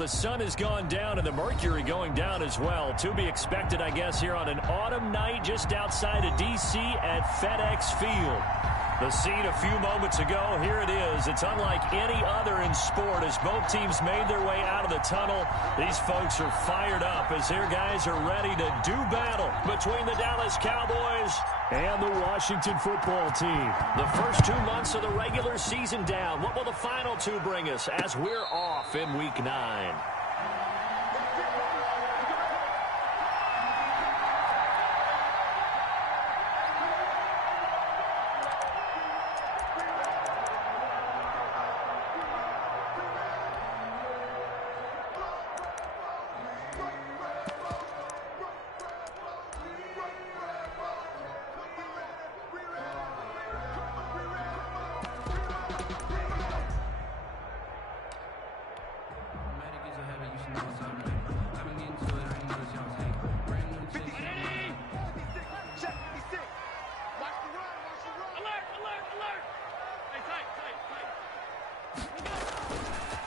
the sun has gone down and the mercury going down as well. To be expected, I guess, here on an autumn night just outside of D.C. at FedEx Field. The scene a few moments ago, here it is. It's unlike any other in sport as both teams made their way out of the tunnel. These folks are fired up as their guys are ready to do battle between the Dallas Cowboys and the Washington football team. The first 2 months of the regular season down. What will the final two bring us as we're off in Week 9?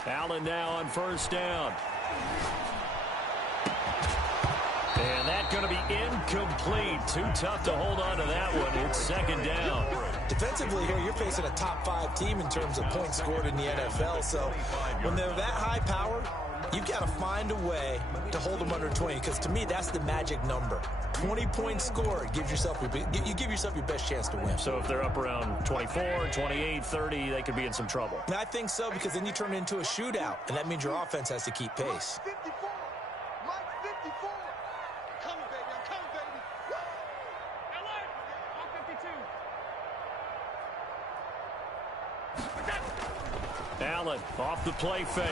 Allen now on first down. And that's going to be incomplete. Too tough to hold on to that one. It's second down. Defensively here, you're facing a top 5 team in terms of points scored in the NFL. So when they're that high powered, you've got to find a way to hold them under 20, because to me, that's the magic number. 20 points scored, you give yourself your best chance to win. So if they're up around 24, 28, 30, they could be in some trouble. And I think so, because then you turn it into a shootout, and that means your offense has to keep pace. Allen off the play fake.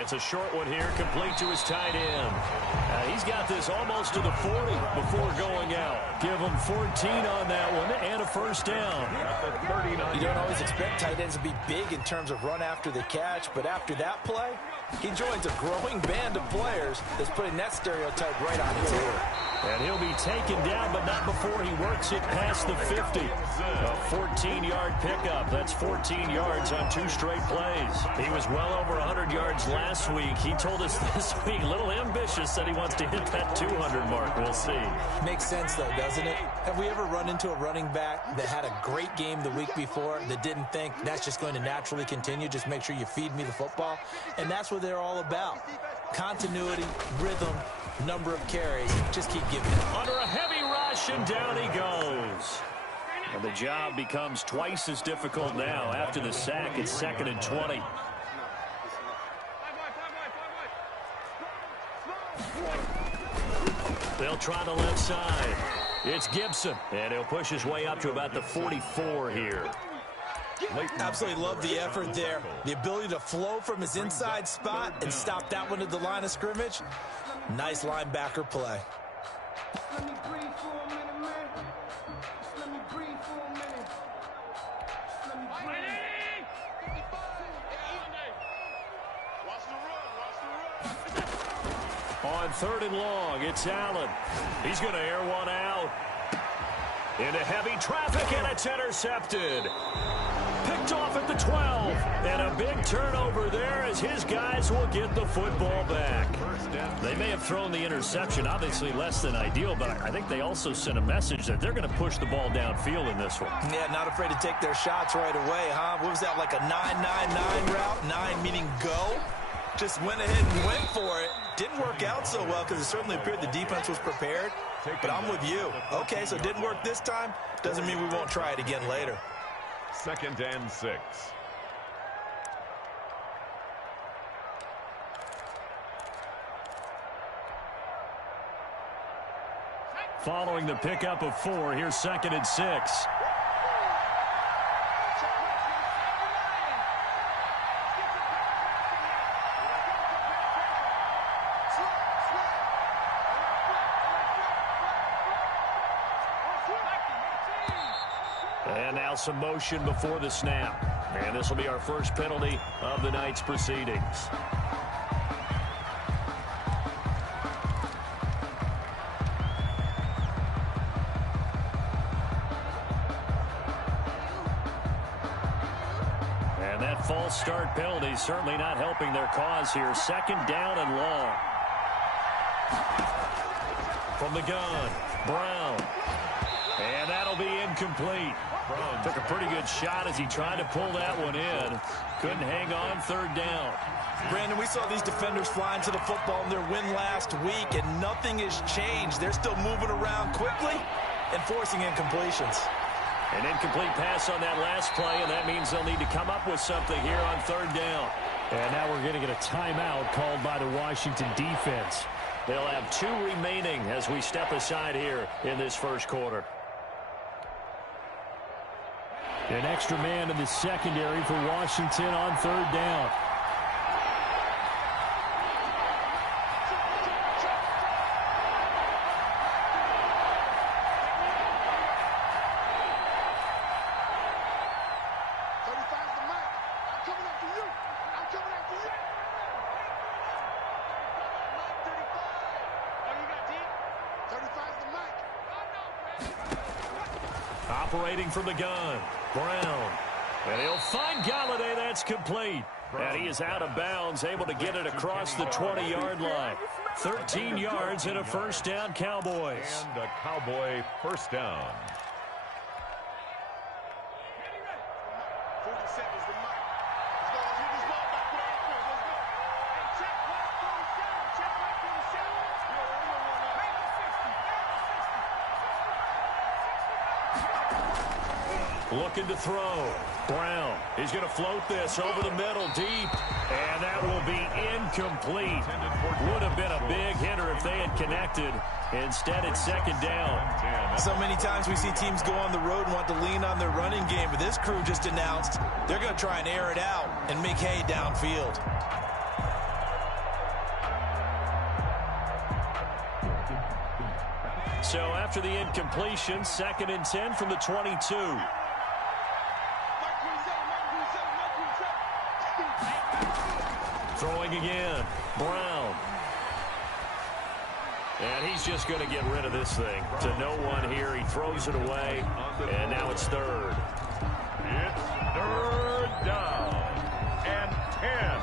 It's a short one here, complete to his tight end. He's got this almost to the 40 before going out. Give him 14 on that one and a first down. You don't always expect tight ends to be big in terms of run after the catch, but after that play, he joins a growing band of players that's putting that stereotype right on its ear. And he'll be taken down, but not before he works it past the 50. A 14-yard pickup. That's 14 yards on 2 straight plays. He was well over 100 yards last week. He told us this week, a little ambitious, that he wants to hit that 200 mark. We'll see. Makes sense, though, doesn't it? Have we ever run into a running back that had a great game the week before that didn't think that's just going to naturally continue? Just make sure you feed me the football. And that's what they're all about. Continuity, rhythm, number of carries. Just keep giving it. Under a heavy rush, and down he goes. And the job becomes twice as difficult now after the sack. It's 2nd and 20. They'll try the left side. It's Gibson, and he'll push his way up to about the 44 here. Absolutely love the effort there. The ability to flow from his inside spot and stop that one at the line of scrimmage. Nice linebacker play. On 3rd and long, it's Allen. He's going to air one out. Into heavy traffic, and it's intercepted. Picked off at the 12. And a big turnover there as his guys will get the football back. They may have thrown the interception, obviously less than ideal, but I think they also sent a message that they're going to push the ball downfield in this one. Yeah, not afraid to take their shots right away, huh? What was that, like a 9-9-9 route? 9 meaning go? Just went ahead and went for it. Didn't work out so well because it certainly appeared the defense was prepared. But I'm with you. Okay, so it didn't work this time. Doesn't mean we won't try it again later. 2nd and 6. Following the pickup of 4, here's 2nd and 6. And now some motion before the snap. And this will be our first penalty of the night's proceedings. false start penalty certainly not helping their cause here. Second down and long. From the gun, Brown. And that'll be incomplete. Took a pretty good shot as he tried to pull that one in. Couldn't hang on. Third down. Brandon, we saw these defenders fly into the football in their win last week, and nothing has changed. They're still moving around quickly and forcing incompletions. An incomplete pass on that last play, and that means they'll need to come up with something here on third down. And now we're going to get a timeout called by the Washington defense. They'll have 2 remaining as we step aside here in this first quarter. An extra man in the secondary for Washington on third down. Operating from the gun, Brown. And he'll find Galladay. That's complete. And he is out of bounds, able to get it across the 20-yard line. 13 yards and a first down, Cowboys. And a Cowboy first down. Looking to throw. Brown. He's going to float this over the middle deep. And that will be incomplete. Would have been a big hitter if they had connected. Instead, it's second down. So many times we see teams go on the road and want to lean on their running game, but this crew just announced they're going to try and air it out and make hay downfield. So after the incompletion, 2nd and 10 from the 22. Throwing again, Brown. And he's just going to get rid of this thing to no one here. He throws it away, and now it's third. It's third down and 10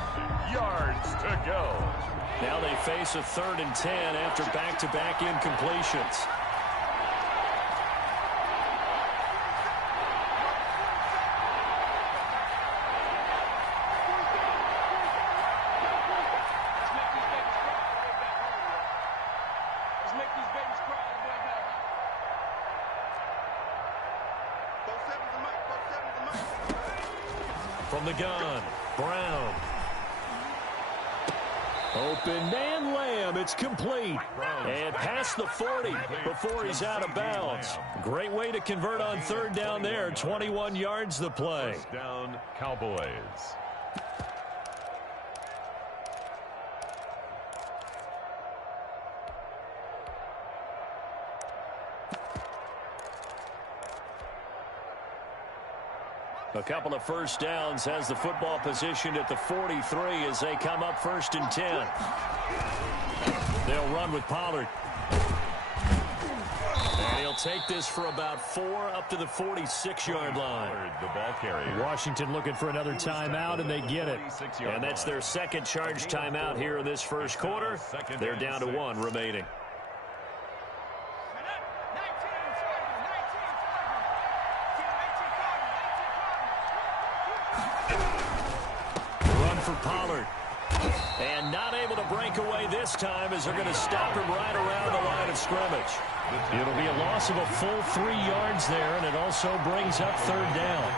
yards to go. Now they face a 3rd and 10 after back-to-back incompletions. From the gun, Brown. Open man, Lamb. It's complete. And past the 40 before he's out of bounds. Great way to convert on third down there. 21 yards the play. First down, Cowboys. A couple of first downs, has the football positioned at the 43 as they come up 1st and 10. They'll run with Pollard. And he'll take this for about 4 up to the 46-yard line. The ball carrier. Washington looking for another timeout, and they get it. And that's their second charge timeout here in this first quarter. They're down to 1 remaining. For Pollard. And not able to break away this time as they're going to stop him right around the line of scrimmage. It'll be a loss of a full 3 yards there, and it also brings up third down.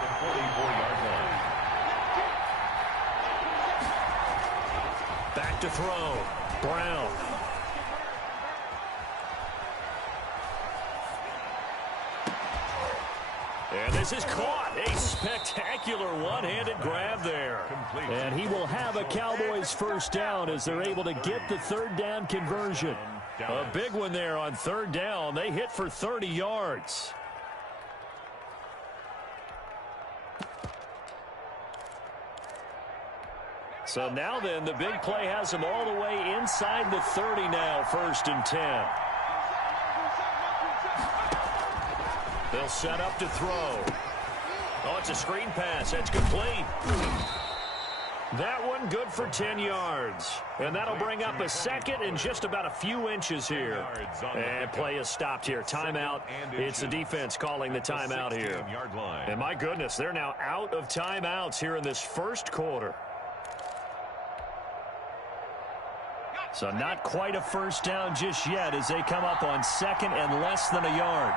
Back to throw. Brown. And this is caught. A spectacular one-handed grab there. And he will have a Cowboys first down as they're able to get the third down conversion. A big one there on third down. They hit for 30 yards. So now then, the big play has them all the way inside the 30 now, 1st and 10. They'll set up to throw. Oh, it's a screen pass. That's complete. That one good for 10 yards. And that'll bring up a second and just about a few inches here. And play is stopped here. Timeout. It's the defense calling the timeout here. And my goodness, they're now out of timeouts here in this first quarter. So not quite a first down just yet as they come up on second and less than a yard.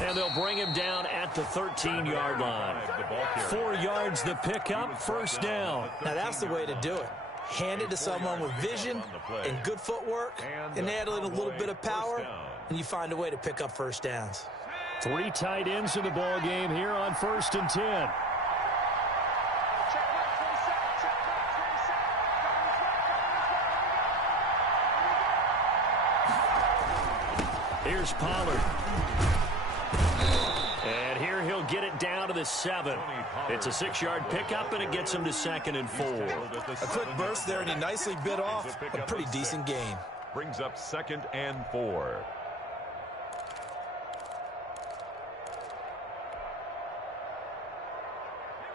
And they'll bring him down at the 13-yard line. 4 yards the pickup, first down. Now that's the way to do it. Hand it to someone with vision and good footwork, and add in a little bit of power, and you find a way to pick up first downs. 3 tight ends in the ball game here on 1st and 10. Here's Pollard. And here he'll get it down to the 7. It's a 6-yard pickup, and it gets him to 2nd and 4. A quick burst there, and he nicely bit off a pretty decent gain. Brings up 2nd and 4.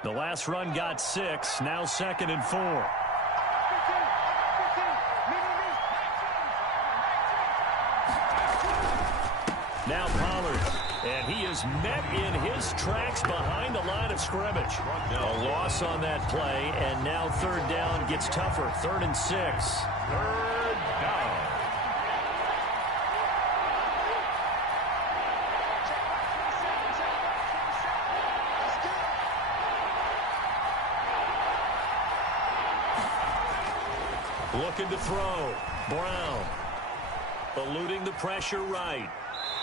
The last run got 6, now 2nd and 4. Now Pollard, and he is met in his tracks behind the line of scrimmage. A loss on that play, and now 3rd down gets tougher. 3rd and 6. 3rd down. Looking to throw. Brown. Eluding the pressure right.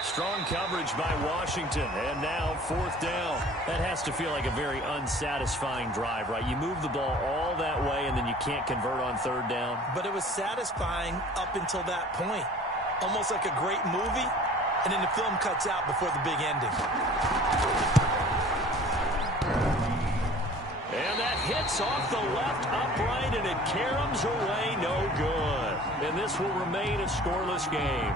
Strong coverage by Washington, and now 4th down. That has to feel like a very unsatisfying drive, right? You move the ball all that way, and then you can't convert on 3rd down. But it was satisfying up until that point. Almost like a great movie, and then the film cuts out before the big ending. And that hits off the left upright, and it caroms away no good. And this will remain a scoreless game.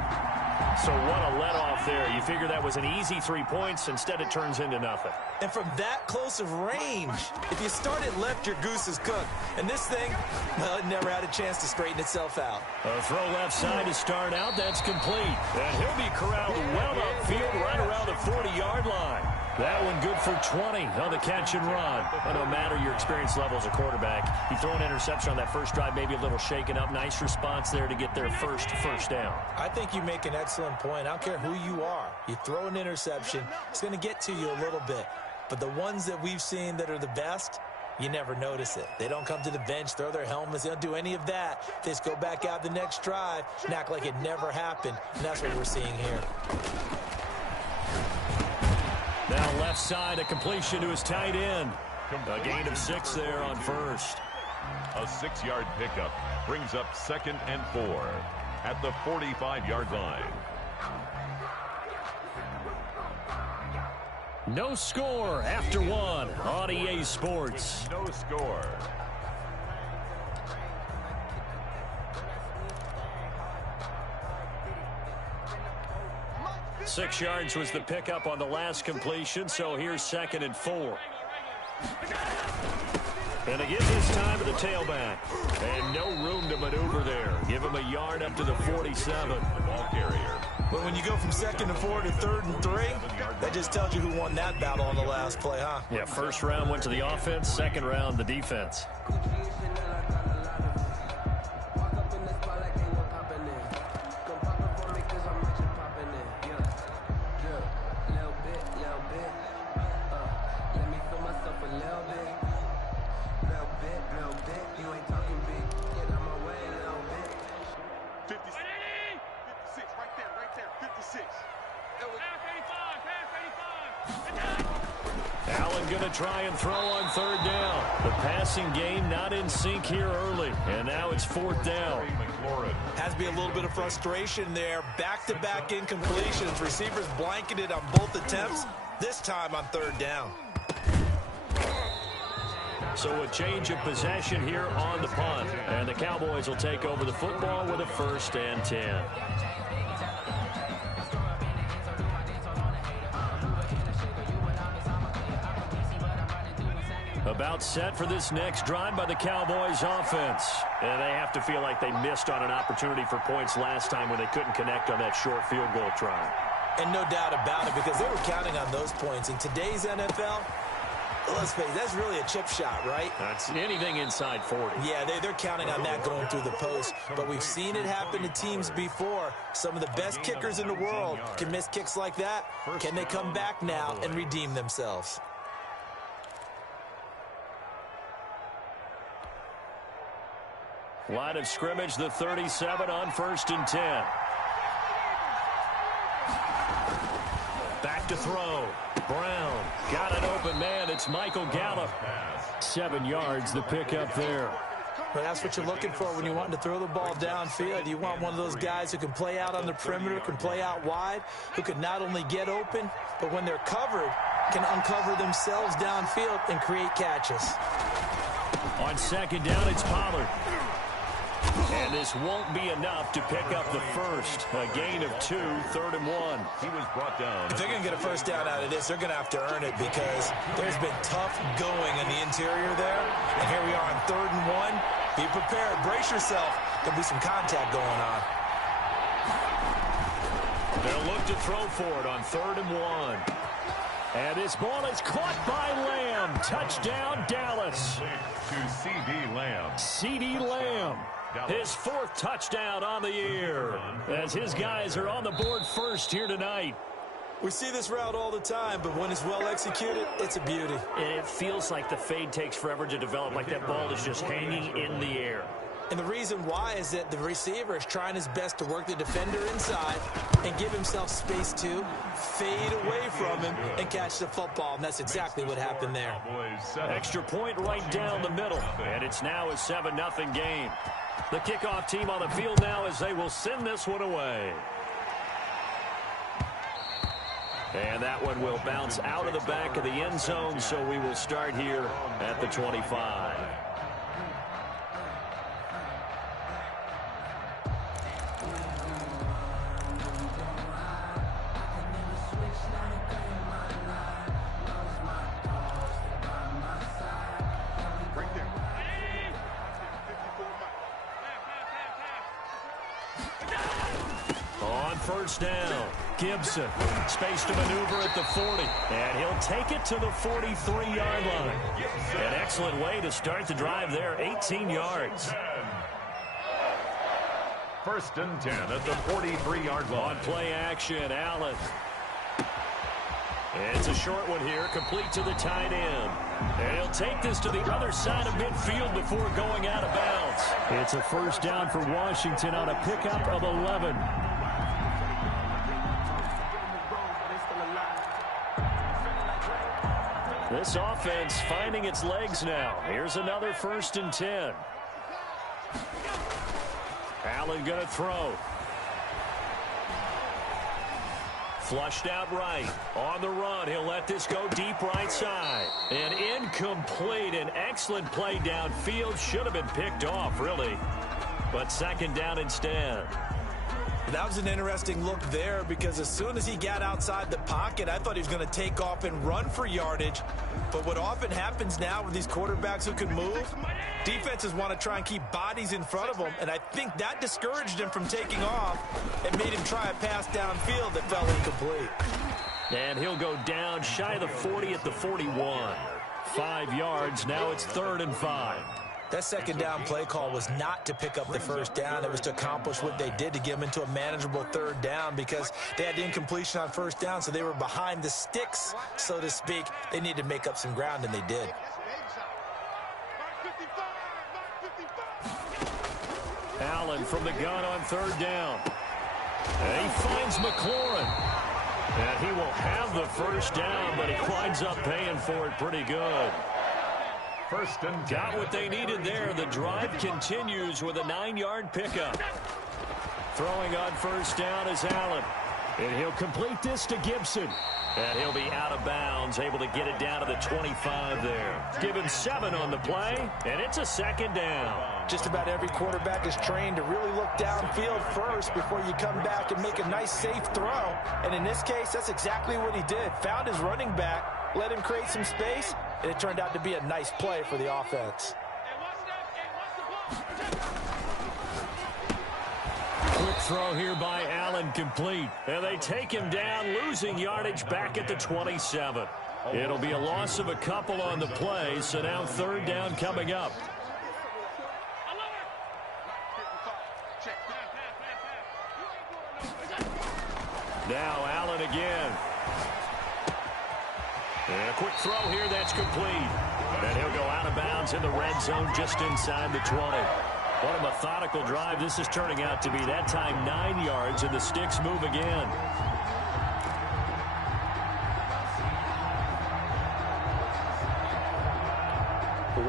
So what a let-off there. You figure that was an easy 3 points. Instead, it turns into nothing. And from that close of range, if you start it left, your goose is cooked. And this thing, well, it never had a chance to straighten itself out. A throw left side to start out. That's complete. And he'll be corralled well upfield right around the 40-yard line. That one good for 20 on the catch and run. Well, no matter your experience level as a quarterback, you throw an interception on that first drive, maybe a little shaken up. Nice response there to get their first down. I think you make an excellent point. I don't care who you are. You throw an interception, it's going to get to you a little bit. But the ones that we've seen that are the best, you never notice it. They don't come to the bench, throw their helmets. They don't do any of that. They just go back out the next drive and act like it never happened. And that's what we're seeing here. Now left side, a completion to his tight end. A gain of 6 there on first. A 6-yard pickup brings up 2nd and 4 at the 45-yard line. No score after 1 on EA Sports. No score. Six yards was the pickup on the last completion, so here's 2nd and 4. And again this time to the tailback. And no room to maneuver there. Give him a yard up to the 47. The ball carrier. But when you go from 2nd and 4 to 3rd and 3, that just tells you who won that battle on the last play, huh? Yeah, first round went to the offense, second round the defense. Try and throw on 3rd down. The passing game not in sync here early, and now it's 4th down. Has to be a little bit of frustration there. Back-to-back incompletions. Receivers blanketed on both attempts, this time on 3rd down. So a change of possession here on the punt, and the Cowboys will take over the football with a 1st and 10. About set for this next drive by the Cowboys offense. And they have to feel like they missed on an opportunity for points last time when they couldn't connect on that short field goal try. And no doubt about it, because they were counting on those points. In today's NFL, let's face it, that's really a chip shot, right? That's anything inside 40. Yeah, they're counting on that going through the post. But we've seen it happen to teams before. Some of the best kickers in the world can miss kicks like that. Can they come back now and redeem themselves? Line of scrimmage, the 37 on 1st and 10. Back to throw. Brown got an open man. It's Michael Gallup. 7 yards, the pickup there. But that's what you're looking for when you want to throw the ball downfield. You want one of those guys who can play out on the perimeter, can play out wide, who can not only get open, but when they're covered, can uncover themselves downfield and create catches. On 2nd down, it's Pollard. And this won't be enough to pick up the first. A gain of 2, 3rd and 1. He was brought down. If they're going to get a first down out of this, they're going to have to earn it because there's been tough going in the interior there. And here we are on 3rd and 1. Be prepared. Brace yourself. There'll be some contact going on. They'll look to throw for it on 3rd and 1. And this ball is caught by Lamb. Touchdown, Dallas. To C.D. Lamb. C.D. Lamb. His 4th touchdown on the year as his guys are on the board first here tonight. We see this route all the time, but when it's well executed, it's a beauty. And it feels like the fade takes forever to develop, like that ball is just hanging in the air. And the reason why is that the receiver is trying his best to work the defender inside and give himself space to fade away from him and catch the football. And that's exactly what happened there. Extra point right down the middle. And it's now a 7-0 game. The kickoff team on the field now as they will send this one away. And that one will bounce out of the back of the end zone, so we will start here at the 25. First down, Gibson, space to maneuver at the 40, and he'll take it to the 43-yard line. An excellent way to start the drive there, 18 yards. 1st and 10 at the 43-yard line. On play action, Allen. It's a short one here, complete to the tight end. And he'll take this to the other side of midfield before going out of bounds. It's a first down for Washington on a pickup of 11. This offense finding its legs now. Here's another 1st and 10. Allen going to throw. Flushed out right. On the run, he'll let this go deep right side. And incomplete. An excellent play downfield. Should have been picked off, really. But 2nd down instead. That was an interesting look there because as soon as he got outside the pocket, I thought he was going to take off and run for yardage. But what often happens now with these quarterbacks who can move, defenses want to try and keep bodies in front of them, and I think that discouraged him from taking off and made him try a pass downfield that fell incomplete. And he'll go down shy of the 40 at the 41. 5 yards, now it's 3rd and 5. That 2nd down play call was not to pick up the first down. It was to accomplish what they did to get them into a manageable 3rd down because they had incompletion on 1st down, so they were behind the sticks, so to speak. They needed to make up some ground, and they did. Allen from the gun on 3rd down. And he finds McLaurin. And he will have the first down, but he winds up paying for it pretty good. 1st and 10. Got what they needed there. The drive continues with a 9-yard pickup. Throwing on 1st down is Allen. And he'll complete this to Gibson. And he'll be out of bounds, able to get it down to the 25 there. Given 7 on the play, and it's a 2nd down. Just about every quarterback is trained to really look downfield first before you come back and make a nice, safe throw. And in this case, that's exactly what he did. Found his running back, let him create some space, and it turned out to be a nice play for the offense. Quick throw here by Allen, complete. And they take him down, losing yardage back at the 27. It'll be a loss of a couple on the play, so now third down coming up. Now Allen again. And a quick throw here, that's complete. And he'll go out of bounds in the red zone just inside the 20. What a methodical drive this is turning out to be. That time 9 yards, and the sticks move again.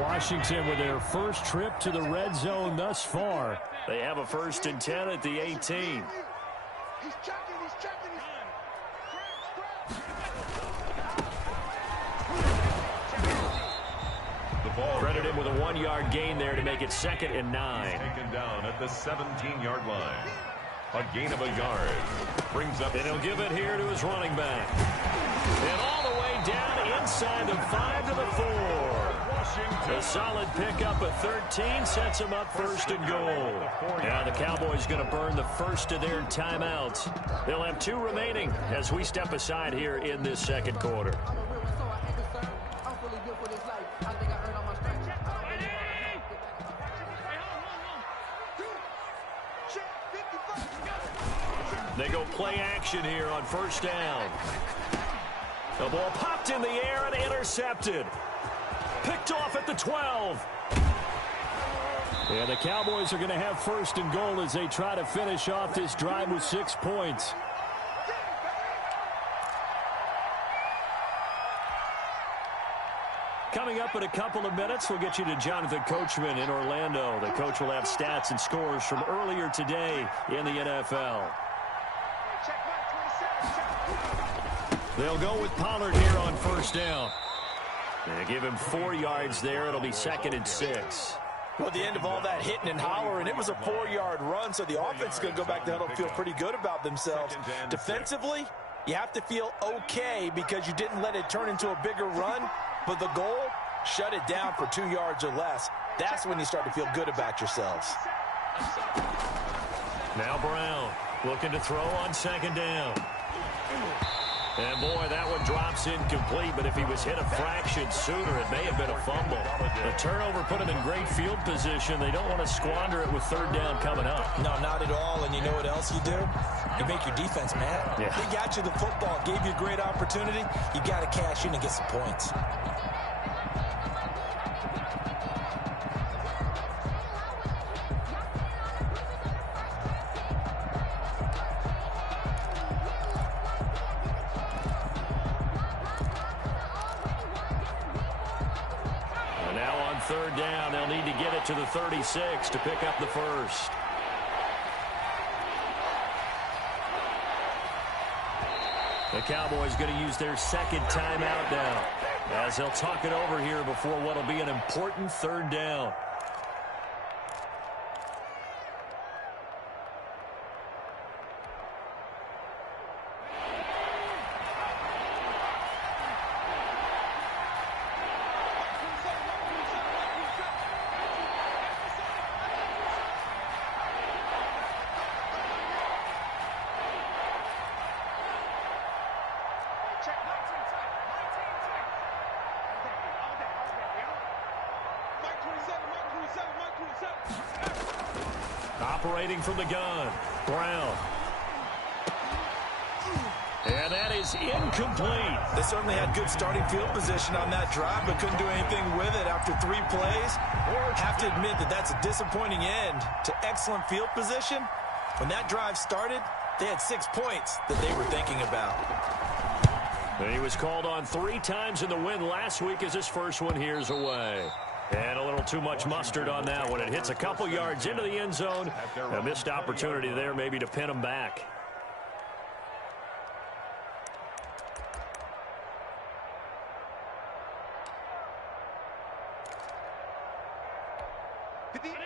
Washington with their first trip to the red zone thus far. They have a 1st and 10 at the 18. He's checking, he's checking. Credited with a 1-yard gain there to make it 2nd and 9. Taken down at the 17-yard line. A gain of a yard. Brings up. And he'll give it here to his running back. And all the way down inside the 5 to the 4. A solid pickup of 13 sets him up 1st and goal. Now the Cowboys going to burn the first of their timeouts. They'll have 2 remaining as we step aside here in this 2nd quarter. They go play action here on 1st down. The ball popped in the air and intercepted. Picked off at the 12. And the Cowboys are going to have 1st and goal as they try to finish off this drive with 6 points. Coming up in a couple of minutes, we'll get you to Jonathan Coachman in Orlando. The coach will have stats and scores from earlier today in the NFL. They'll go with Pollard here on 1st down. They give him 4 yards there. It'll be 2nd and 6. Well, at the end of all that hitting and hollering, it was a 4-yard run, so the offense is going to go back to huddle and feel pretty good about themselves. Defensively, you have to feel okay because you didn't let it turn into a bigger run, but the goal, shut it down for 2 yards or less. That's when you start to feel good about yourselves. Now Brown looking to throw on 2nd down. And, boy, that one drops incomplete, but if he was hit a fraction sooner, it may have been a fumble. The turnover put him in great field position. They don't want to squander it with 3rd down coming up. No, not at all, and you know what else you do? You make your defense mad. Yeah. They got you the football, gave you a great opportunity. You got to cash in and get some points. Third down, they'll need to get it to the 36 to pick up the 1st. The Cowboys going to use their 2nd timeout now as they'll talk it over here before what will be an important 3rd down. Operating from the gun, Brown. And that is incomplete. They certainly had good starting field position on that drive, but couldn't do anything with it after 3 plays. Have to admit that that's a disappointing end to excellent field position. When that drive started, they had 6 points that they were thinking about. And he was called on 3 times in the win last week as his first one here's away. And a little too much mustard on that one. It hits a couple yards into the end zone. A missed opportunity there maybe to pin him back.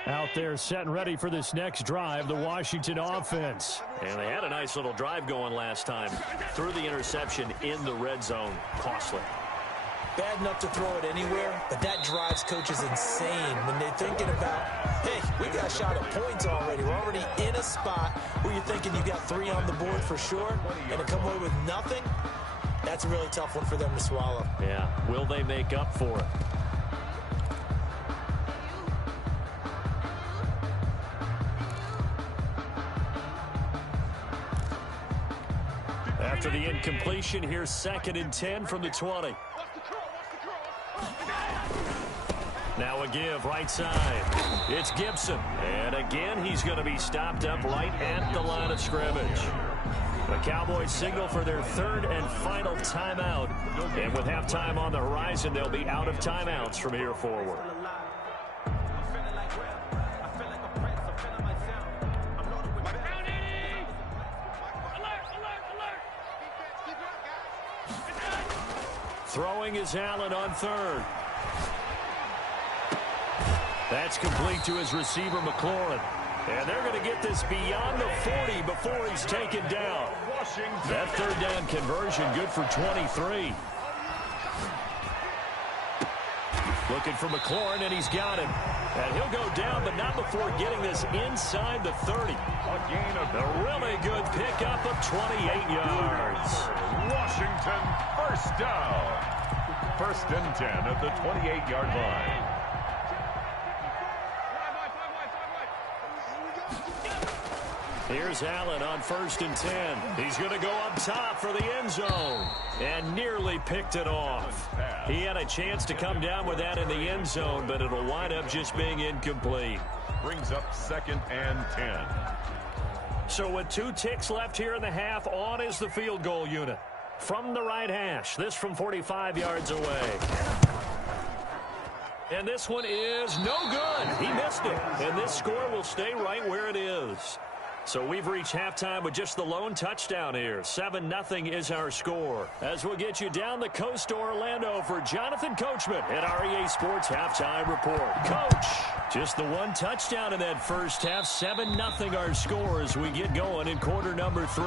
Out there set and ready for this next drive, the Washington offense. And they had a nice little drive going last time. Threw the interception in the red zone. Costly. bad enough to throw it anywhere, but that drives coaches insane when they're thinking about, hey, we got a shot at points already. We're already in a spot where you're thinking you got 3 on the board for sure, and to come away with nothing, that's a really tough one for them to swallow. Yeah, will they make up for it? After the incompletion, here's 2nd and 10 from the 20. Now a give right side. It's Gibson. And again, he's going to be stopped up right at the line of scrimmage. The Cowboys signal for their 3rd and final timeout. And with halftime on the horizon, they'll be out of timeouts from here forward. Throwing is Allen on 3rd. That's complete to his receiver, McLaurin. And they're going to get this beyond the 40 before he's taken down. That 3rd down conversion good for 23. Looking for McLaurin, and he's got him. And he'll go down, but not before getting this inside the 30. A really good pickup of 28 yards. Washington, first down. 1st and 10 at the 28-yard line. Here's Allen on 1st and 10. He's going to go up top for the end zone. And nearly picked it off. He had a chance to come down with that in the end zone, but it'll wind up just being incomplete. Brings up 2nd and 10. So with 2 ticks left here in the half, on is the field goal unit. From the right hash, this from 45 yards away. And this one is no good. He missed it. And this score will stay right where it is. So we've reached halftime with just the lone touchdown here. 7-0 is our score. As we'll get you down the coast to Orlando for Jonathan Coachman at our EA Sports Halftime Report. Coach, just the 1 touchdown in that first half. 7-0 our score as we get going in quarter number 3.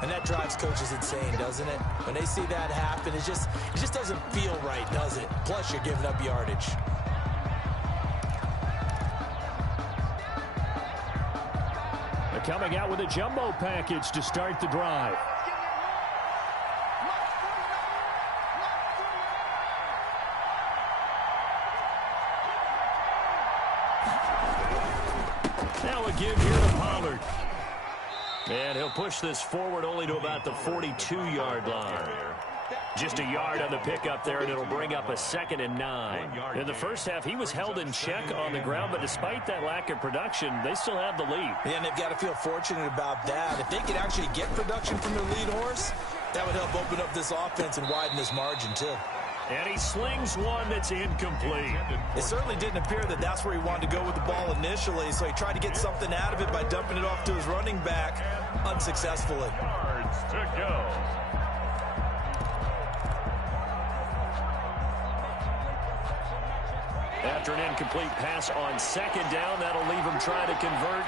And that drives coaches insane, doesn't it? When they see that happen, it just doesn't feel right, does it? Plus, you're giving up yardage. Coming out with a jumbo package to start the drive. Now a give here to Pollard. And he'll push this forward only to about the 42-yard line. Just a yard on the pickup there, and it'll bring up a 2nd and 9. In the first half, he was held in check on the ground, but despite that lack of production, they still have the lead. Yeah, and they've got to feel fortunate about that. If they could actually get production from their lead horse, that would help open up this offense and widen this margin, too. And he slings one that's incomplete. It certainly didn't appear that that's where he wanted to go with the ball initially, so he tried to get something out of it by dumping it off to his running back unsuccessfully. Yards to go. After an incomplete pass on 2nd down, that'll leave him trying to convert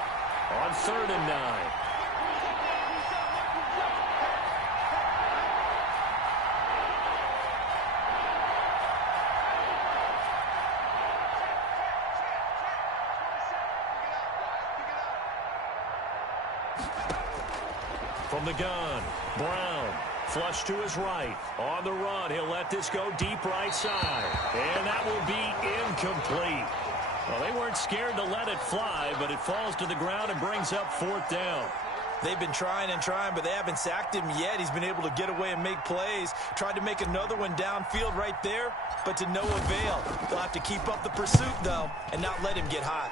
on 3rd and 9. From the gun, Brown. Flush to his right. On the run, he'll let this go deep right side. And that will be incomplete. Well, they weren't scared to let it fly, but it falls to the ground and brings up 4th down. They've been trying and trying, but they haven't sacked him yet. He's been able to get away and make plays. Tried to make another one downfield right there, but to no avail. They'll have to keep up the pursuit, though, and not let him get hot.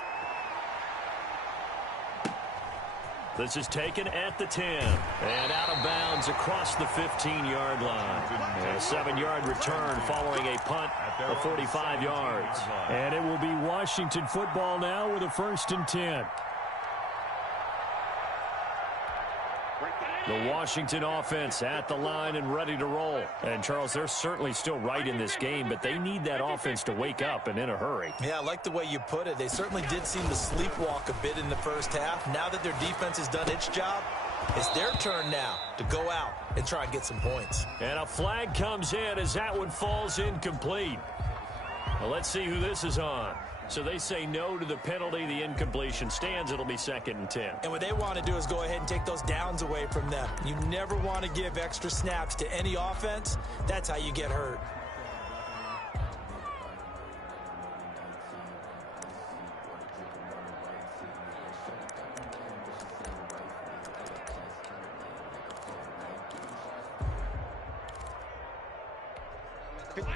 This is taken at the 10 and out of bounds across the 15-yard line. A 7-yard return following a punt of 45 yards. And it will be Washington football now with a 1st and 10. The Washington offense at the line and ready to roll. And, Charles, they're certainly still right in this game, but they need that offense to wake up and in a hurry. Yeah, I like the way you put it. They certainly did seem to sleepwalk a bit in the first half. Now that their defense has done its job, It's their turn now to go out and try and get some points. And a flag comes in as that one falls incomplete. Well, let's see who this is on. So they say no to the penalty. The incompletion stands. It'll be 2nd and 10. And what they want to do is go ahead and take those downs away from them. You never want to give extra snaps to any offense. That's how you get hurt.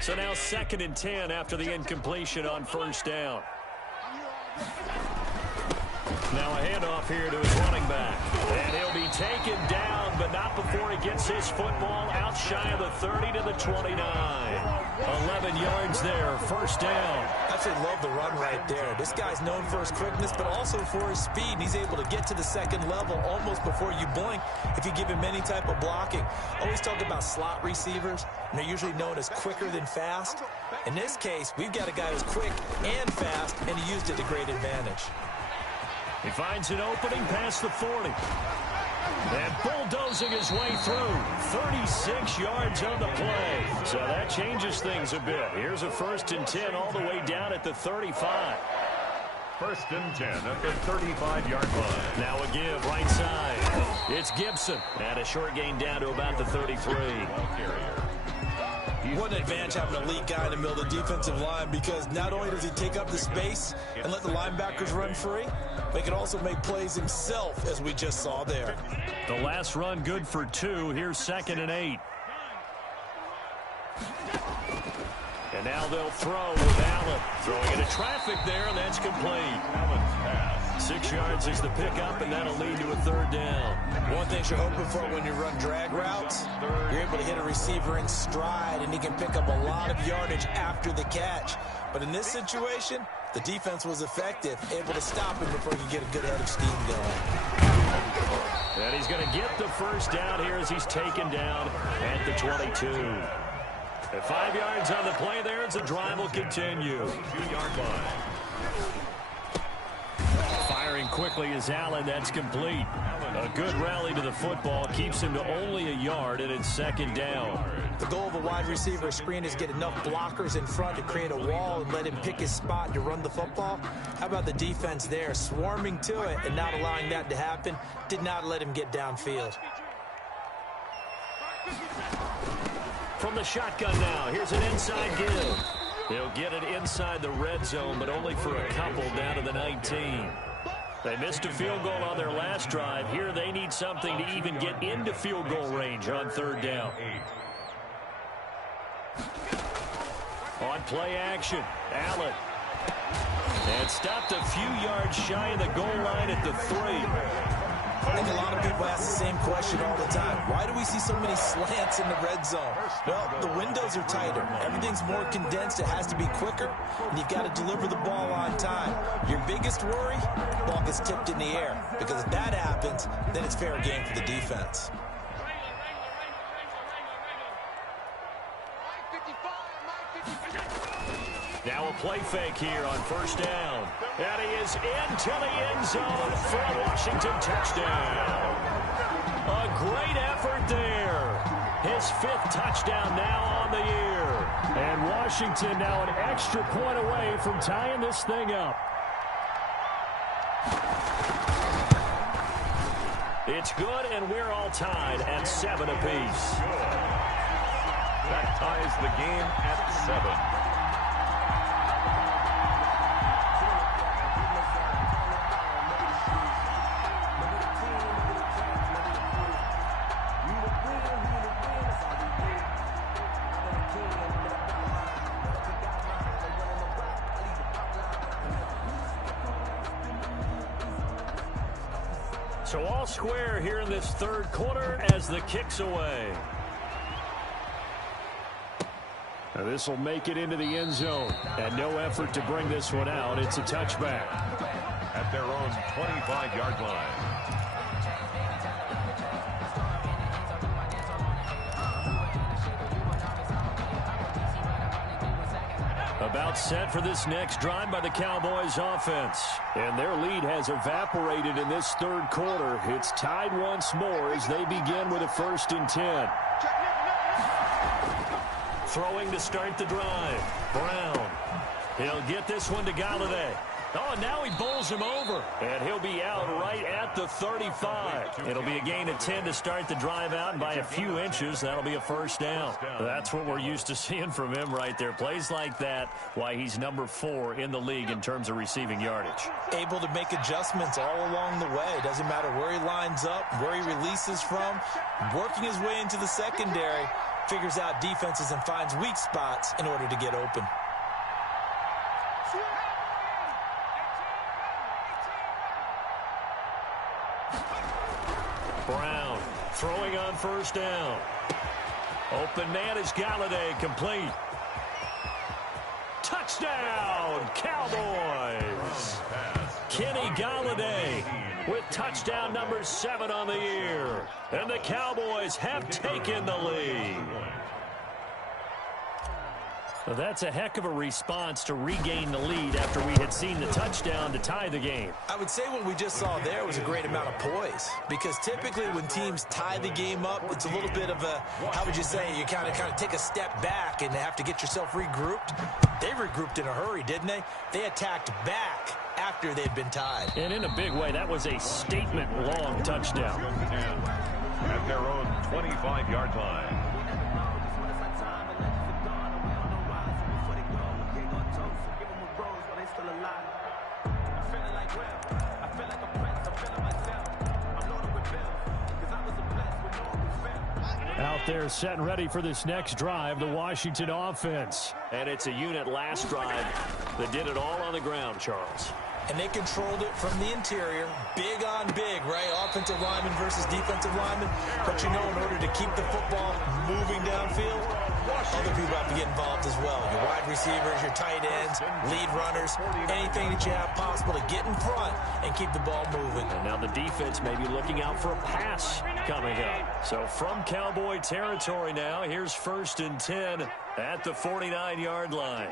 So now 2nd and 10 after the incompletion on 1st down. Now a handoff here to his running back. And he'll be taken down, but not before he gets his football out shy of the 30 to the 29. 11 yards there, 1st down. I absolutely love the run right there. This guy's known for his quickness, but also for his speed. And he's able to get to the 2nd level almost before you blink if you give him any type of blocking. Always talk about slot receivers, and they're usually known as quicker than fast. In this case, we've got a guy who's quick and fast, and he used it to great advantage. He finds an opening past the 40. And bulldozing his way through. 36 yards on the play. So that changes things a bit. Here's a 1st and 10 all the way down at the 35. 1st and 10 at the 35-yard line. Now a give right side. It's Gibson. And a short gain down to about the 33. What an advantage having an elite guy in the middle of the defensive line, because not only does he take up the space and let the linebackers run free, but he can also make plays himself, as we just saw there. The last run good for 2. Here's 2nd and 8. And now they'll throw with Allen. Throwing into traffic there, and that's complete. Allen's pass. 6 yards is the pickup, and that'll lead to a 3rd down. One thing you're hoping for when you run drag routes, you're able to hit a receiver in stride, and he can pick up a lot of yardage after the catch. But in this situation, the defense was effective, able to stop him before he could get a good head of steam going. And he's going to get the 1st down here as he's taken down at the 22. At 5 yards on the play there, as the drive will continue. 2-yard line. Firing quickly is Allen. That's complete. A good rally to the football keeps him to only a yard, and it's 2nd down. The goal of a wide receiver screen is get enough blockers in front to create a wall and let him pick his spot to run the football. How about the defense there, swarming to it and not allowing that to happen? Did not let him get downfield. From the shotgun now, here's an inside give. He'll get it inside the red zone, but only for a couple down to the 19. They missed a field goal on their last drive. Here they need something to even get into field goal range on 3rd down. On play action, Allen. And stopped a few yards shy of the goal line at the 3. I think a lot of people ask the same question all the time. Why do we see so many slants in the red zone? Well, the windows are tighter. Everything's more condensed. It has to be quicker, and you've got to deliver the ball on time. Your biggest worry, the ball gets tipped in the air, because if that happens, then it's fair game for the defense. Now a play fake here on 1st down. And he is into the end zone for a Washington touchdown. A great effort there. His 5th touchdown now on the year. And Washington now an extra point away from tying this thing up. It's good, and we're all tied at 7 apiece. That ties the game at 7. So all square here in this 3rd quarter as the kick's away. Now this will make it into the end zone. And no effort to bring this one out. It's a touchback. At their own 25-yard line. A About set for this next drive by the Cowboys offense. And their lead has evaporated in this third quarter. It's tied once more as they begin with a 1st and 10. Throwing to start the drive. Brown. He'll get this one to Galladay. Oh, and now he bowls him over. And he'll be out right at the 35. It'll be a gain of 10 to start the drive out, and by a few inches, that'll be a 1st down. That's what we're used to seeing from him right there. Plays like that, why he's number 4 in the league in terms of receiving yardage. Able to make adjustments all along the way. Doesn't matter where he lines up, where he releases from. Working his way into the secondary, figures out defenses and finds weak spots in order to get open. Brown throwing on 1st down. Open man is Galladay, complete. Touchdown, Cowboys! Kenny Galladay with touchdown number 7 on the year. And the Cowboys have taken the lead. Well, that's a heck of a response to regain the lead after we had seen the touchdown to tie the game. I would say what we just saw there was a great amount of poise, because typically when teams tie the game up, it's a little bit of a, how would you say, you kind of take a step back and have to get yourself regrouped. They regrouped in a hurry, didn't they? They attacked back after they'd been tied. And in a big way, that was a statement-long touchdown. At their own 25-yard line. Out there set and ready for this next drive, the Washington offense. And it's a unit last drive that did it all on the ground, Charles. And they controlled it from the interior, big on big, right? Offensive lineman versus defensive lineman. But you know, in order to keep the football moving downfield, other people have to get involved as well. Your wide receivers, your tight ends, lead runners, anything that you have possible to get in front and keep the ball moving. And now the defense may be looking out for a pass coming up. So from Cowboy territory now, here's 1st and 10 at the 49-yard line.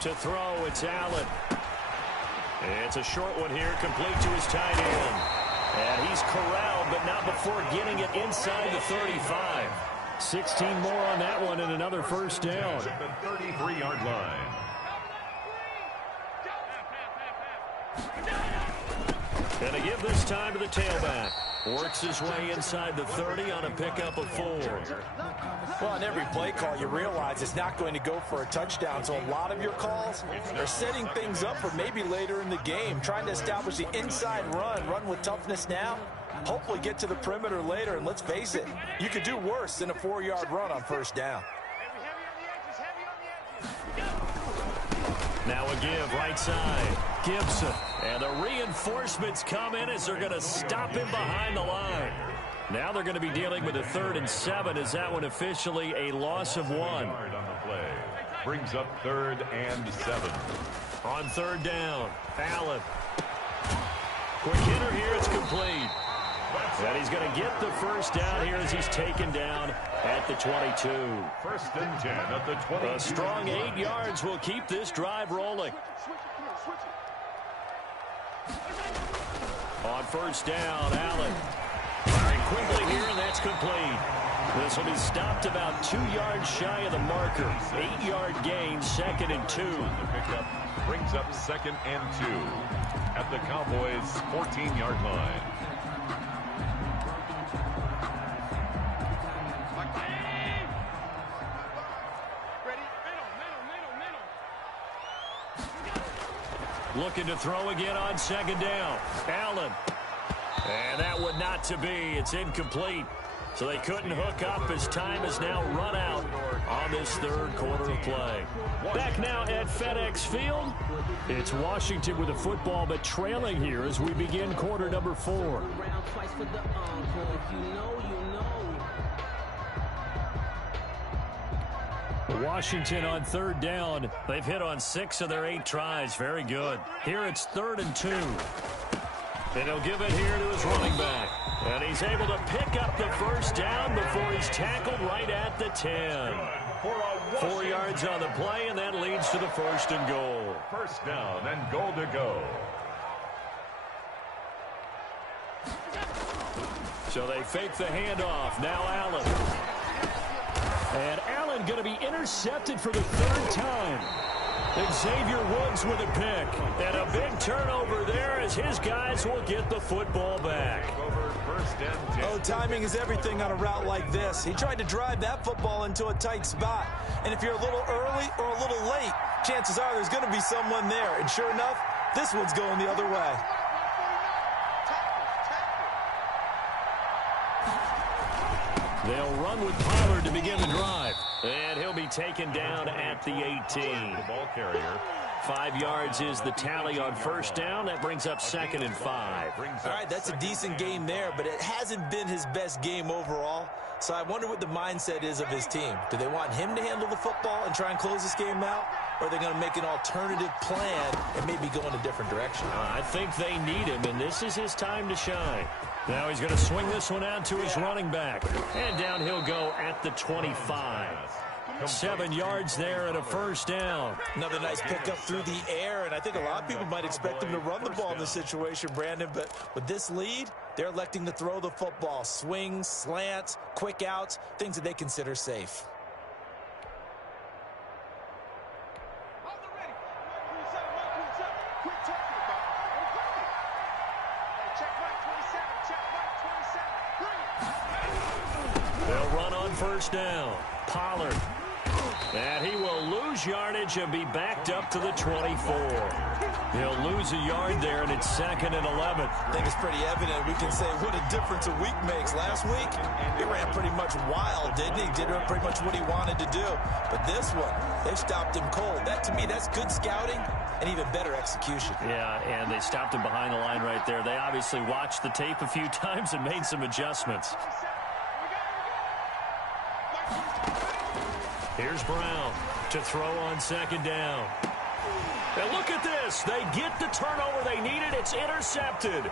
To throw, it's Allen. It's a short one here, complete to his tight end. And he's corralled, but not before getting it inside the 35. 16 more on that one and another 1st down. At the 33-yard line. And to give this time to the tailback. Works his way inside the 30 on a pickup of 4. Well, on every play call, you realize it's not going to go for a touchdown. So a lot of your calls are setting things up for maybe later in the game, trying to establish the inside run with toughness now, hopefully get to the perimeter later. And let's face it, you could do worse than a 4-yard run on 1st down. Now a give right side. Gibson. And the reinforcements come in as they're going to stop him behind the line. Now they're going to be dealing with a 3rd and 7. Is that one officially a loss of 1? On the play. Brings up 3rd and 7. On 3rd down, Allen. Quick hitter here, it's complete. And he's going to get the 1st down here as he's taken down at the 22. 1st and 10 at the 22. A strong 8 yards will keep this drive rolling. On 1st down, Allen. Firing quickly here, and that's complete. This will be stopped about 2 yards shy of the marker. 8-yard gain, 2nd and 2. The pickup brings up 2nd and 2 at the Cowboys' 14-yard line. Looking to throw again on 2nd down. Allen. And that one not to be. It's incomplete. So they couldn't hook up as time has now run out on this 3rd quarter of play. Back now at FedEx Field. It's Washington with the football, but trailing here as we begin quarter number 4. Washington on 3rd down. They've hit on 6 of their 8 tries. Very good. Here it's 3rd and 2. And he'll give it here to his running back. And he's able to pick up the first down before he's tackled right at the 10. 4 yards on the play, and that leads to the 1st and goal. First down and goal to go. So they fake the handoff. Now Allen. And Allen going to be intercepted for the 3rd time. Xavier Woods with a pick. And a big turnover there as his guys will get the football back. Oh, timing is everything on a route like this. He tried to drive that football into a tight spot. And if you're a little early or a little late, chances are there's going to be someone there. And sure enough, this one's going the other way. They'll run with Pollard to begin the drive. And he'll be taken down at the 18. The ball carrier. 5 yards is the tally on first down. That brings up 2nd and 5. All right, that's a decent game there, but it hasn't been his best game overall. So I wonder what the mindset is of his team. Do they want him to handle the football and try and close this game out? Or are they going to make an alternative plan and maybe go in a different direction? I think they need him, and this is his time to shine. Now he's going to swing this one out to his running back. And down he'll go at the 25. 7 yards there and a first down. Another nice pickup through the air, and I think a lot of people might expect him to run the ball in this situation, Brandon, but with this lead, they're electing to throw the football. Swings, slants, quick outs, things that they consider safe. They'll run on first down. Pollard. And he will lose yardage and be backed up to the 24. He'll lose a yard there, and it's 2nd and 11. I think it's pretty evident. We can say what a difference a week makes. Last week, he ran pretty much wild, didn't he? Did pretty much what he wanted to do. But this one, they stopped him cold. That, to me, that's good scouting and even better execution. Yeah, and they stopped him behind the line right there. They obviously watched the tape a few times and made some adjustments. Here's Brown to throw on 2nd down. And look at this. They get the turnover they needed. It's intercepted.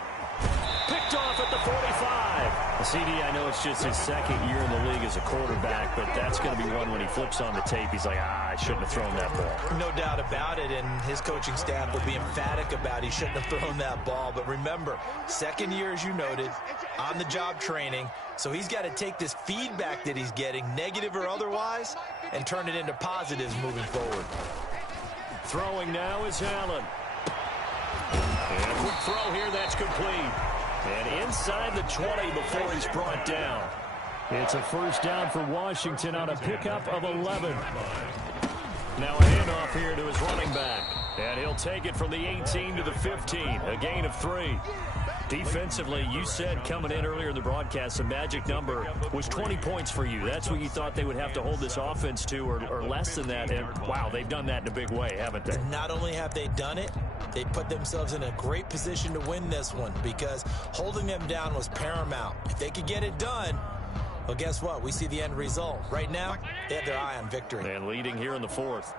Picked off at the 45. CD, I know it's just his 2nd year in the league as a quarterback, but that's going to be one when he flips on the tape. He's like, I shouldn't have thrown that ball. No doubt about it, and his coaching staff will be emphatic about he shouldn't have thrown that ball. But remember, 2nd year, as you noted, on-the-job training, so he's got to take this feedback that he's getting, negative or otherwise, and turn it into positives moving forward. Throwing now is Allen. And a quick throw here, that's complete. And inside the 20 before he's brought down. It's a first down for Washington on a pickup of 11. Now a handoff here to his running back. And he'll take it from the 18 to the 15, a gain of 3. Defensively, you said coming in earlier in the broadcast, the magic number was 20 points for you. That's what you thought they would have to hold this offense to, or less than that. And, wow, they've done that in a big way, haven't they? Not only have they done it, they put themselves in a great position to win this one because holding them down was paramount. If they could get it done, well, guess what? We see the end result. Right now, they have their eye on victory. And leading here in the 4th.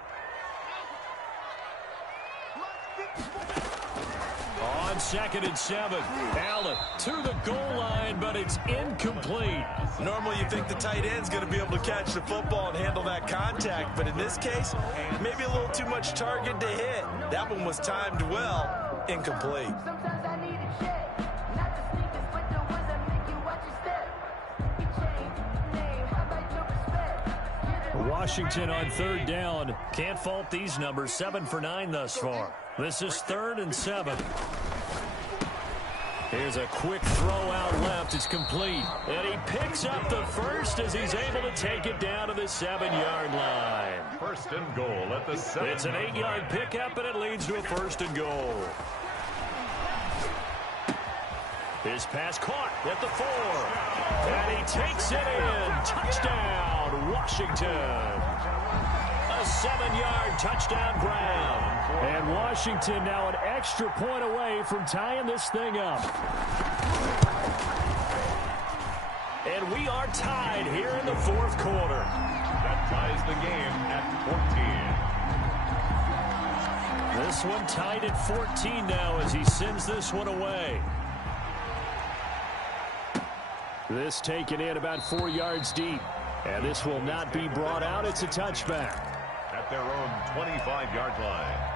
On 2nd and 7, Allen to the goal line, but it's incomplete. Normally you think the tight end's going to be able to catch the football and handle that contact, but in this case, maybe a little too much target to hit. That one was timed well, incomplete. Washington on 3rd down. Can't fault these numbers. 7 for 9 thus far. This is 3rd and 7. Here's a quick throw out left. It's complete. And he picks up the first as he's able to take it down to the 7-yard line. 1st and goal at the 7. It's an 8-yard pickup, and it leads to a 1st and goal. His pass caught at the 4. And he takes it in. Touchdown, Washington. A 7-yard touchdown grab. And Washington now an extra point away from tying this thing up. And we are tied here in the 4th quarter. That ties the game at 14. This one tied at 14 now as he sends this one away. This taken in about 4 yards deep. And this will not be brought out. It's a touchback. At their own 25-yard line.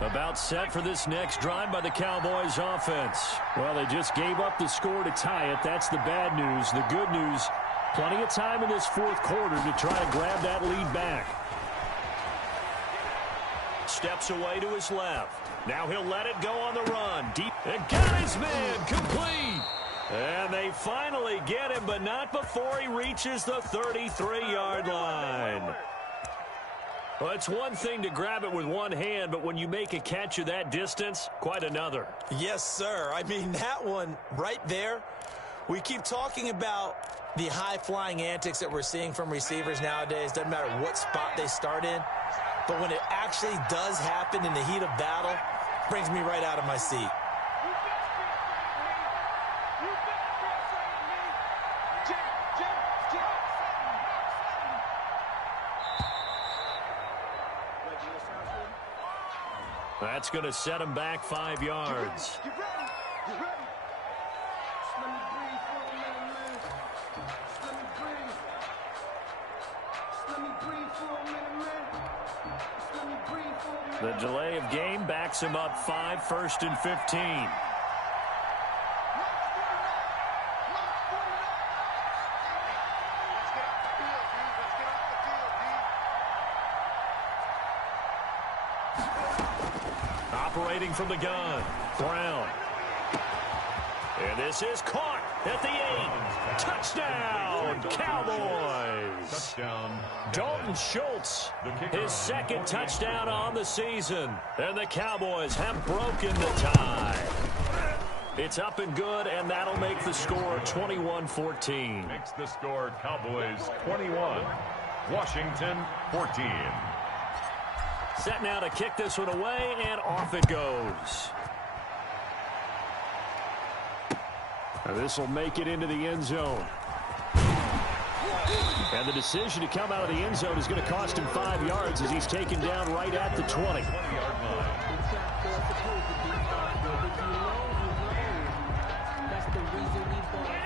About set for this next drive by the Cowboys offense. Well, they just gave up the score to tie it. That's the bad news. The good news, plenty of time in this fourth quarter to try to grab that lead back. Steps away to his left. Now he'll let it go on the run. Deep. And got his man complete. And they finally get him, but not before he reaches the 33-yard line. Well, it's one thing to grab it with one hand, but when you make a catch of that distance, quite another. Yes, sir. I mean, that one right there, we keep talking about the high-flying antics that we're seeing from receivers nowadays. Doesn't matter what spot they start in. But when it actually does happen in the heat of battle, it brings me right out of my seat. That's going to set him back 5 yards. Get ready. Get ready. Just let me breathe for a minute, man. Just let me breathe. Just let me breathe for a minute, man. Just let me breathe for a minute. The delay of game backs him up 5, 1st and 15. Operating from the gun, Brown. And this is caught at the 8. Touchdown, Cowboys. Touchdown. Dalton Schultz, his second touchdown on the season. And the Cowboys have broken the tie. It's up and good, and that'll make the score 21-14. Makes the score Cowboys 21, Washington 14. Set now to kick this one away, and off it goes. Now this will make it into the end zone. And the decision to come out of the end zone is going to cost him 5 yards as he's taken down right at the 20. 20-yard line.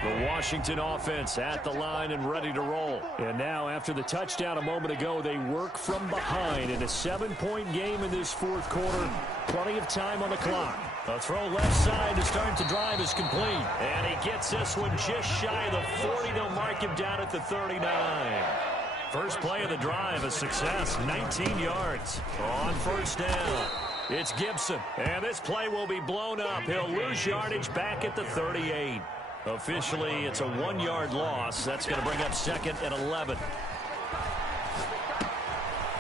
The Washington offense at the line and ready to roll. And now, after the touchdown a moment ago, they work from behind in a 7-point game in this fourth quarter. Plenty of time on the clock. A throw left side to start the drive is complete. And he gets this one just shy of the 40. They'll mark him down at the 39. First play of the drive, a success, 19 yards on first down. It's Gibson, and this play will be blown up. He'll lose yardage back at the 38. Officially, it's a 1-yard loss. That's going to bring up 2nd and 11.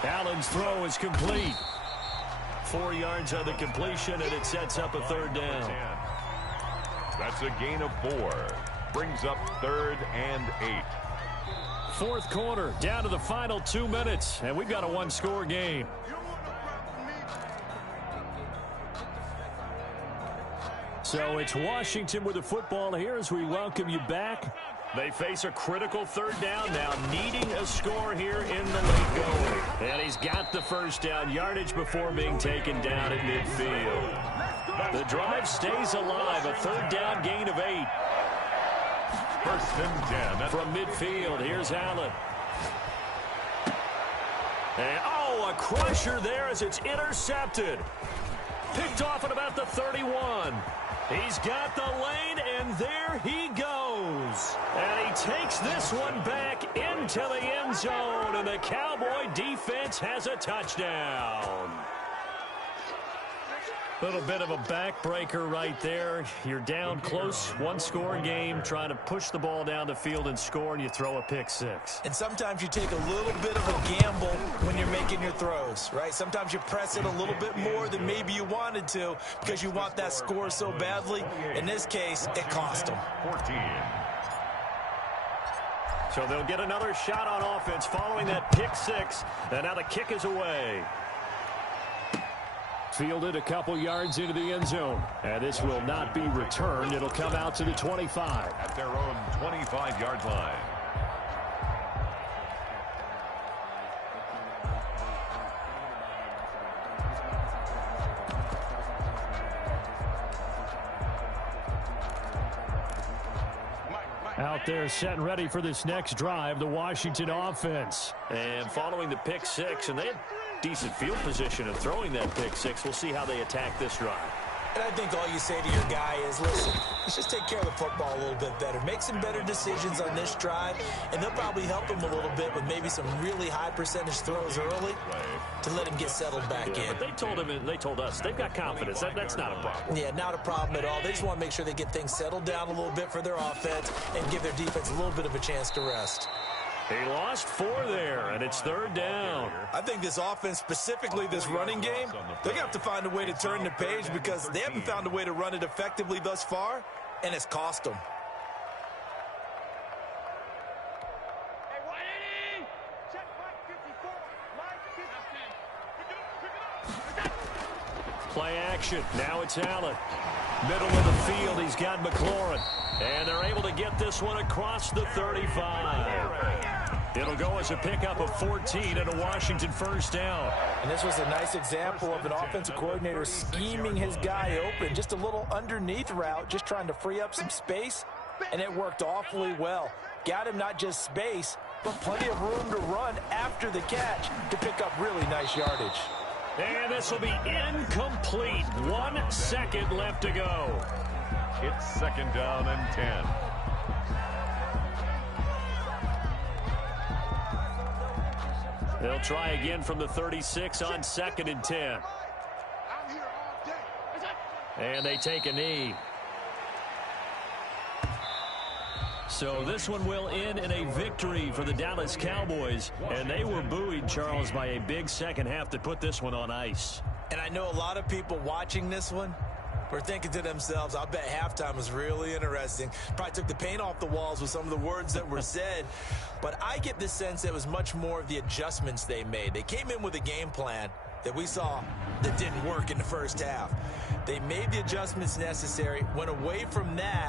Allen's throw is complete. 4 yards on the completion, and it sets up a 3rd down. That's a gain of 4. Brings up 3rd and 8. Fourth quarter, down to the final 2 minutes, and we've got a 1-score game. So it's Washington with the football here as we welcome you back. They face a critical 3rd down now, needing a score here in the late going. And he's got the first down, yardage before being taken down at midfield. The drive stays alive, a 3rd down gain of 8. 1st and 10. From midfield, here's Allen. And, a crusher there as it's intercepted. Picked off at about the 31. He's got the lane, and there he goes. And he takes this one back into the end zone, and the Cowboy defense has a touchdown. Little bit of a backbreaker right there. You're down close, 1-score game, trying to push the ball down the field and score, and you throw a pick 6. And sometimes you take a little bit of a gamble when you're making your throws, right? Sometimes you press it a little bit more than maybe you wanted to because you want that score so badly. In this case, it cost them. 14. So they'll get another shot on offense following that pick 6, and now the kick is away. Fielded a couple yards into the end zone. And this will not be returned. It'll come out to the 25. At their own 25-yard line. Out there set and ready for this next drive, the Washington offense. And following the pick six, and they had decent field position of throwing that pick six. We'll see how they attack this drive. And I think all you say to your guy is, listen, let's just take care of the football a little bit better. Make some better decisions on this drive, and they'll probably help him a little bit with maybe some really high percentage throws early to let him get settled back in. But they told him, and they told us, they've got confidence. That's not a problem. Yeah, not a problem at all. They just want to make sure they get things settled down a little bit for their offense and give their defense a little bit of a chance to rest. He lost 4 there, and it's 3rd down. I think this offense, specifically this running game, they're going to have to find a way to turn the page because they haven't found a way to run it effectively thus far, and it's cost them. Play action. Now it's Allen. Middle of the field, he's got McLaurin. And they're able to get this one across the 35. It'll go as a pickup of 14 and a Washington first down. And this was a nice example of an offensive coordinator scheming his guy open. Just a little underneath route, just trying to free up some space, and it worked awfully well. Got him not just space, but plenty of room to run after the catch to pick up really nice yardage. And this will be incomplete. 1 second left to go. It's 2nd down and 10. They'll try again from the 36 on 2nd and 10. And they take a knee. So this one will end in a victory for the Dallas Cowboys. And they were buoyed, Charles, by a big second half that put this one on ice. And I know a lot of people watching this one were thinking to themselves, I bet halftime was really interesting. Probably took the paint off the walls with some of the words that were said. But I get the sense that it was much more of the adjustments they made. They came in with a game plan that we saw that didn't work in the first half. They made the adjustments necessary, went away from that,